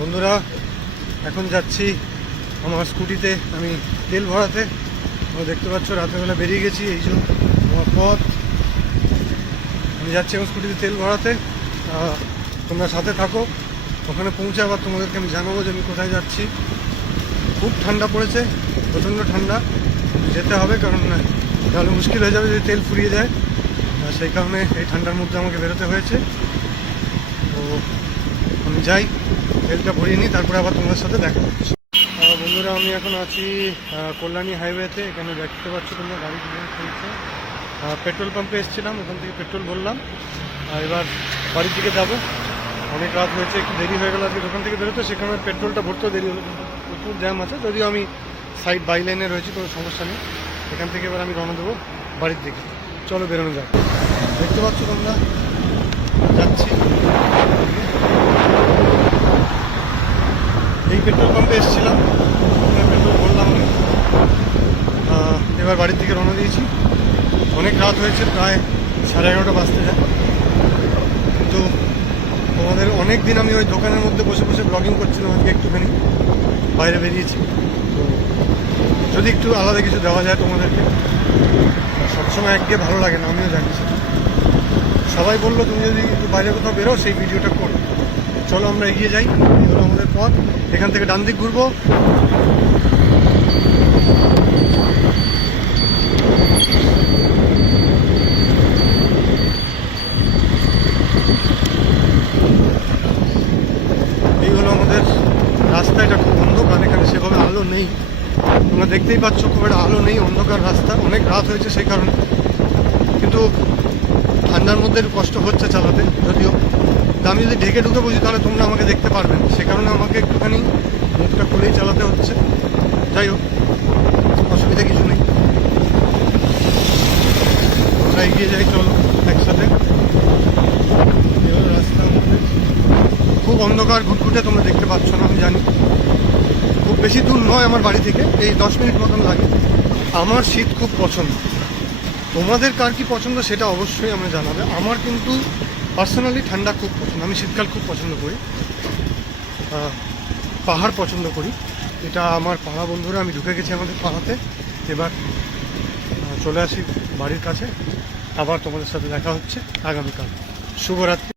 বন্ধুরা, এখন যাচ্ছি আমার স্কুটিতে আমি তেল ভরাতে। তোমরা দেখতে পাচ্ছ রাতেরবেলা বেরিয়ে গেছি, এই যে আমার পথ। আমি যাচ্ছি এখন স্কুটিতে তেল ভরাতে। তোমরা সাথে থাকো, ওখানে পৌঁছে আবার তোমাদেরকে আমি জানাবো যে আমি কোথায় যাচ্ছি। খুব ঠান্ডা পড়েছে, প্রচণ্ড ঠান্ডা, যেতে হবে, কারণ তাহলে মুশকিল হয়ে যাবে যদি তেল ফুরিয়ে যায়। সেই কারণে এই ঠান্ডার মধ্যে আমাকে বেরোতে হয়েছে। তো আমি যাই, তেলটা ভরিয়ে নিই, তারপরে আবার তোমাদের সাথে দেখা হচ্ছে। বন্ধুরা, আমি এখন আছি কল্যাণী হাইওয়েতে। এখানে দেখতে পাচ্ছ তোমরা গাড়ি চলছে। পেট্রোল পাম্পে এসেছিলাম, ওখান থেকে পেট্রোল ভরলাম। এবার বাড়ির দিকে যাবো। অনেক রাত হয়েছে, একটু দেরি হয়ে গেল আজকে দোকান থেকে বেরোতে। সেখানে পেট্রোলটা ভরতেও দেরি হলো, প্রচুর জ্যাম আছে। যদিও আমি সাইড বাই লাইনে রয়েছি, কোনো সমস্যা নেই। এখান থেকে এবার আমি রওনা দেবো বাড়ির দিকে। চলো বেরোনো যাক। দেখতে পাচ্ছ তোমরা, যাচ্ছি। এই পেট্রোল পাম্পে এসেছিলাম, পেট্রোল ভরলাম আমি। এবার বাড়ির দিকে রওনা দিয়েছি। অনেক রাত হয়েছে, প্রায় 11:30 বাজতে যায়। কিন্তু তোমাদের অনেক দিন আমি ওই দোকানের মধ্যে বসে বসে ব্লগিং করছিলাম, আজকে একটুখানি বাইরে বেরিয়েছি। তো যদি একটু আলাদা কিছু দেওয়া যায় তোমাদেরকে, সবসময় একদিকে ভালো লাগে না, আমিও জানি সেটা। সবাই বললো তুমি যদি একটু বাইরে কোথাও বেরো সেই ভিডিওটা করো। চলো আমরা এগিয়ে যাই, এই হলো আমাদের পথ। এখান থেকে ডান দিক ঘুরবো। এই হলো আমাদের রাস্তা। এটা খুব অন্ধকার, এখানে সেভাবে আলো নেই, তোমরা দেখতেই পাচ্ছ। খুব একটা আলো নেই, অন্ধকার রাস্তা। অনেক রাত হয়েছে সেই কারণে, কিন্তু ঠান্ডার মধ্যে একটু কষ্ট হচ্ছে চালাতে। যদিও আমি যদি ঢেকে ঢুকে বসি তাহলে তোমরা আমাকে দেখতে পারবে না, সে কারণে আমাকে একটুখানি মুখটা খুলেই চালাতে হচ্ছে। যাই হোক, অসুবিধা কিছু নেই। আমরা এগিয়ে যাই, চলো একসাথে। রাস্তা খুব অন্ধকার, ঘুটঘুটে, তোমরা দেখতে পাচ্ছ না আমি জানি। খুব বেশি দূর নয় আমার বাড়ি থেকে, এই 10 মিনিট মতন লাগে। আমার শীত খুব পছন্দ, তোমাদের কার কি পছন্দ সেটা অবশ্যই আমরা জানাবে। আমার কিন্তু পার্সোনালি ঠান্ডা খুব পছন্দ, আমি শীতকাল খুব পছন্দ করি, পাহাড় পছন্দ করি। এটা আমার পাড়া বন্ধুরা, আমি ঢুকে গেছি আমাদের পাড়াতে। এবার চলে আসি বাড়ির কাছে, আবার তোমাদের সাথে দেখা হচ্ছে আগামীকাল। শুভরাত্রি।